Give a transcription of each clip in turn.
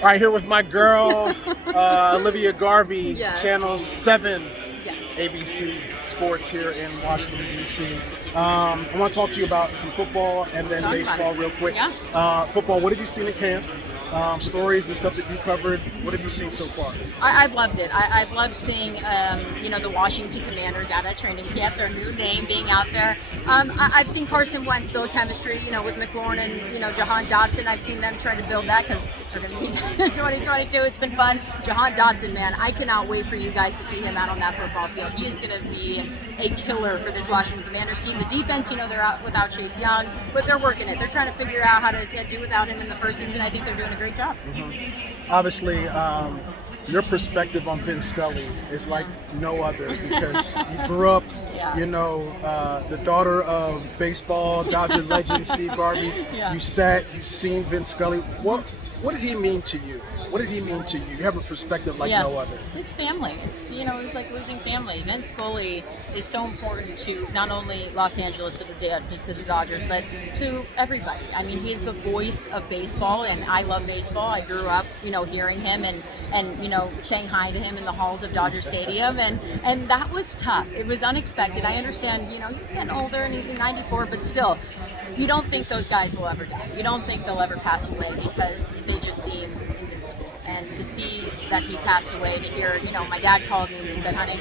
All right, here with my girl, Olivia Garvey, Yes. Channel 7, Yes. ABC Sports here in Washington, D.C. I want to talk to you about some football and then Talk about baseball it. real quick. Yeah. Football, what have you seen at camp? Stories and stuff that you covered. What have you seen so far? I've loved it. I've loved seeing, the Washington Commanders out at training camp, their new name being out there. I've seen Carson Wentz build chemistry, with McLaurin and, Jahan Dotson. I've seen them trying to build that because they're going to need that in 2022. It's been fun. Jahan Dotson, man, I cannot wait for you guys to see him out on that football field. He is going to be a killer for this Washington Commanders team. The defense, they're out without Chase Young, but they're working it. They're trying to figure out how to do without him in the first season. I think they're doing a great job. Obviously, your perspective on Vin Scully is like no other because you grew up, Yeah. the daughter of baseball, Dodger legend Steve Garvey. Yeah. You've seen Vin Scully. What did he mean to you? What did he mean to you? You have a perspective like no other. It's family. It's like losing family. Vin Scully is so important to not only Los Angeles to the Dodgers, but to everybody. I mean, he's the voice of baseball, and I love baseball. I grew up, hearing him and saying hi to him in the halls of Dodger Stadium, and that was tough. It was unexpected. I understand, he's getting older and he's 94, but still, you don't think those guys will ever die. You don't think they'll ever pass away because they just seem invincible. And to see that he passed away, to hear, my dad called me and he said, honey,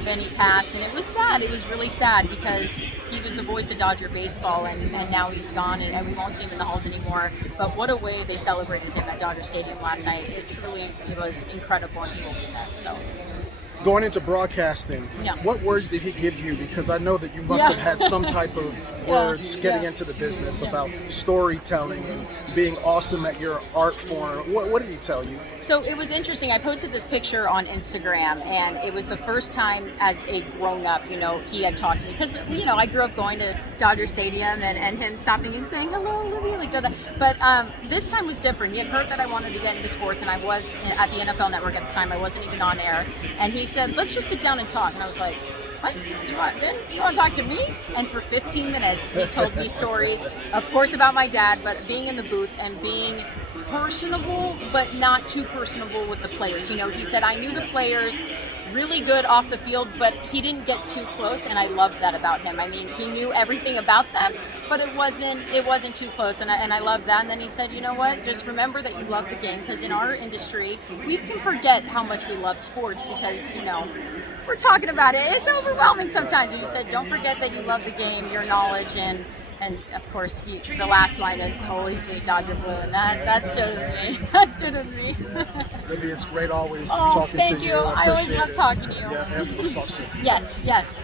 Vinny passed, and it was sad. It was really sad because he was the voice of Dodger baseball, and now he's gone, and we won't see him in the halls anymore. But what a way they celebrated him at Dodger Stadium last night. It truly was incredible, and he will be missed. So. Going into broadcasting, Yeah. what words did he give you? Because I know that you must have had some type of words getting into the business about storytelling and being awesome at your art form. What did he tell you? So it was interesting. I posted this picture on Instagram, and it was the first time as a grown-up, he had talked to me. Because, I grew up going to Dodger Stadium and him stopping and saying, hello, Olivia, like, da-da. But this time was different. He had heard that I wanted to get into sports, and I was at the NFL Network at the time. I wasn't even on air. And he said, let's just sit down and talk. And I was like, what? You want to talk to me? And for 15 minutes, he told me stories, of course, about my dad, but being in the booth and being personable, but not too personable with the players. He said, I knew the players really good off the field, but he didn't get too close, and I loved that about him. I mean, he knew everything about them, but it wasn't too close, and I loved that. And then he said, you know what, just remember that you love the game, because in our industry, we can forget how much we love sports because, we're talking about it. It's overwhelming sometimes. And he said, don't forget that you love the game, your knowledge, and of course, the last line is always be Dodger Blue, and that stood with me. That stood with me. Olivia, it's great always talking to you. Thank you. I always love talking to you. Yeah, and we'll talk soon. Yes.